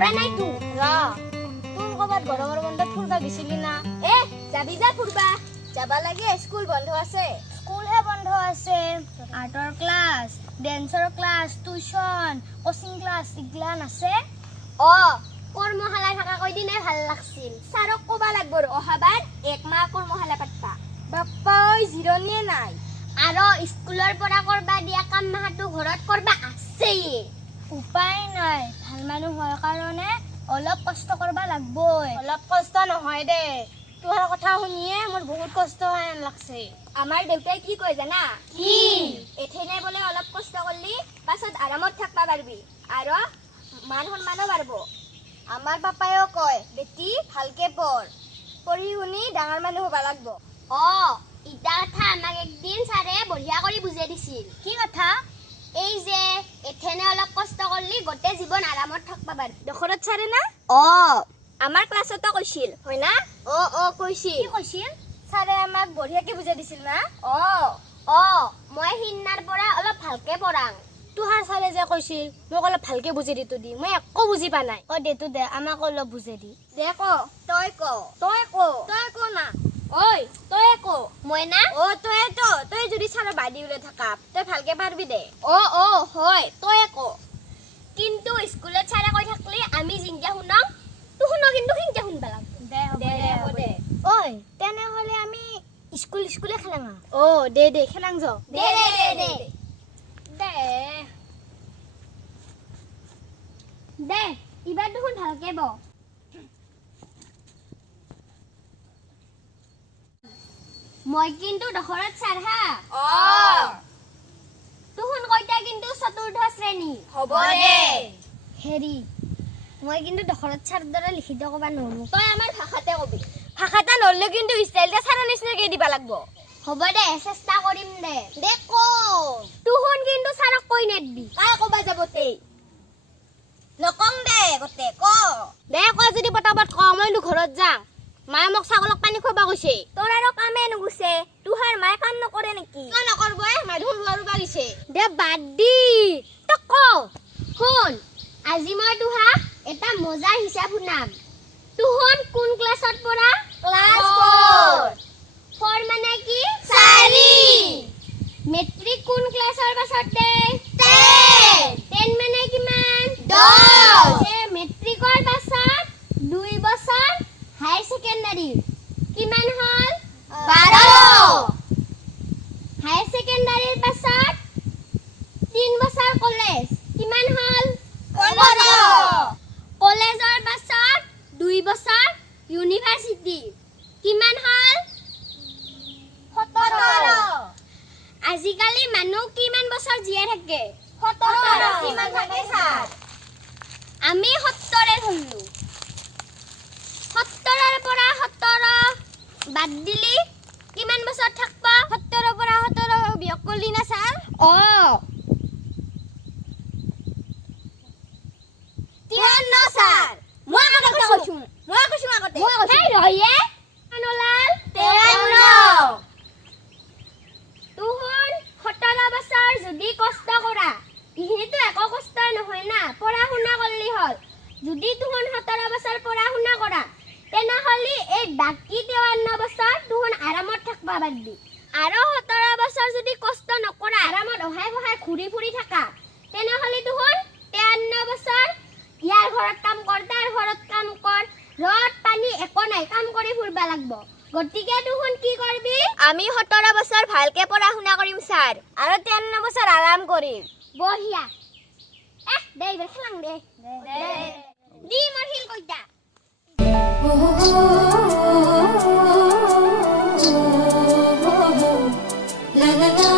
কৰা নাই তো ৰা তোৰ ক'বাত গৰমৰ বন্ধত ফুৰবা গেছিলি না যাবি যা ফুৰবা যাবা লাগে স্কুল বন্ধ আছে স্কুলহে বন্ধ আছে আৰ্টৰ ক্লাছ ডেন্সৰ ক্লাছ টিউচন কোচিং ক্লাছ ইগলান আছে কৰ্মশালা থকা কয়দিনে ভাল লাগছিল ছাৰক ক'বা লাগব অহাবাৰ একমাহ কৰ্মশালা পাতবা বাপ্পা ঐ জিৰণিয়ে নাই আৰু স্কুলৰ পৰা কৰবা দিয়া কাম মাহাটো ঘৰত কৰবা আছেই উপায় নাই ভাল মানুহ হোৱাৰ কাৰণে অলপ কষ্ট কৰবা লাগবই অলপ কষ্ট নহয় দে তোহাৰ কথা শুনিয়ে মোৰ বহুত কষ্ট হয় লাগছে আমাৰ দেউতাই কি কয় জানা কি এথেনে বোলে অলপ কষ্ট কৰলি পাছত আৰামত থাকবা পাৰবি আৰু মান সন্মানো বাঢ়ব আমাৰ পাপায়ও কয় বেটি ভালকে পঢ়ি শুনি ডাঙৰ মানুহ হবা লাগব ইটা কথা আমাক একদিন ছাৰে বঢ়িয়া কৰি বুজাই দিছিল কি কথা এই যে এথেনে অলপ কষ্ট কৰলি গোটেই জীৱন আৰামত থাকবা পাৰবি দখৰত ছাৰে না আমাৰ ক্লাছতো কৈছিল হয় না কৈছিল কি কৈছিল ছাৰে আমাক বঢ়িয়াকে বুজাই দিছিল না মই হিন্নাৰ পৰা অলপ ভালকে পঢ়াং তোহাৰ ছাৰে যে কৈছিল মোক অলপ ভালকে বুজাই দিতো দি মই একো বুজি পা নাই দেতো দে আমাক অলপ বুজাই দি দে তই না ঐ তই ক মই না তই যদি ছাৰৰ বাদি ওলাই থাকা তই ভালকে পাৰবি দে হয় তই কিন্তু স্কুলত ছাৰে কৈ থাকলি আমি জিংজা শুনাম তো শুনো কিন্তু সিংজা শুনবা লাগব দে ঐ তেনেহলে আমি স্কুলে খেলাং দে খেলাং যাও দে ইবাৰ দেখোন ভালকে ব মই কিন্তু দখৰত ছাৰ হা তুহুন কইতা কিন্তু চতুৰ্থ শ্ৰেণী হ'ব দে হেৰি মই কিন্তু দখৰত ছাৰ দ্বাৰা লিখিত ক'বা নোৱাৰো তই আমাৰ ভাষাতে কবি ভাষাটা নৰলে কিন্তু ষ্টাইলটা ছাৰৰ নিচিনাকে দিবা লাগব হ'ব দে চেষ্টা কৰিম দে তুহুন কিন্তু ছাৰক কৈ নেদবি কাই কবা যাব তেই নকং দে গতে দে ক যদি পটাপট ক মইনো ঘৰত যাম মায়ে মোক ছাগলক পানী খুৱাবা কৈছে তোৰ আৰু কামে নুগুছে তুহাৰ মায়ে কাম নকৰে নেকি কিয় নকৰব মাধুন ৰুৱা গৈছে দে বাদ দি তই ক শুন আজি মই তুহাক এটা মজাৰ হিচাপ শুনাম তুহন কোন ক্লাছত পঢ়া ক্লাছ 4 মানে কি 4 মেট্ৰিক কোন ক্লাছৰ পাছতে 10 মানে কিমান 10 মেট্ৰিকৰ পাছত 2 বছৰ হাই সেকেন্ডাৰী কিমান হল 12 হাই সেকেন্ডাৰীৰ পাছত 3 বছৰ কলেজ কিমান হল 15 কলেজৰ পাছত 2 বছৰ ইউনিভাৰ্সিটি কিমান হল 17 আজিকালি মানুহ কিমান বছৰ জীয়াই থাকে 17 কিমান থাকে স্যাৰ আমি 70 ধৰলো 70ৰ পৰা 17 বাদ দিলি কিমান বছৰ থাকবা 70ৰ পৰা 17 বিয়োগ কৰিলি না ছাৰ 53 স্যাৰ মই আগতে কৈছো আগতে হেই ৰয়ে আনলাল 53 তুহুন 17 বছৰ যদি কষ্ট কৰা ইহেতো একো কষ্ট নহয় না পঢ়া শুনা কৰলি হল যদি তুহুন 17 বছৰ পঢ়া শুনা কৰা তেনেহলে এই বাকি 53 বছৰ তুহুন আৰামত থাকবা পাৰবি আৰু 17 বছৰ যদি কষ্ট নকৰা আৰামত অহাই বহাই ঘুৰি ফুৰি থাকা তেনেহলে তুহুন 53 বছৰ ইয়াৰ ঘৰত কাম কৰ তাৰ ঘৰত কাম কৰ ৰদ পানী একো নাই কাম কৰি ফুৰবা লাগব গটিকে তুহুন কি কৰবি আমি 17 বছৰ ভালকে পঢ়া শুনা কৰিম ছাৰ আৰু 53 বছৰ আৰাম কৰিম বঢ়িয়া দে ইবাৰ খেলাং দে দি মোৰ হিল কইতা la la la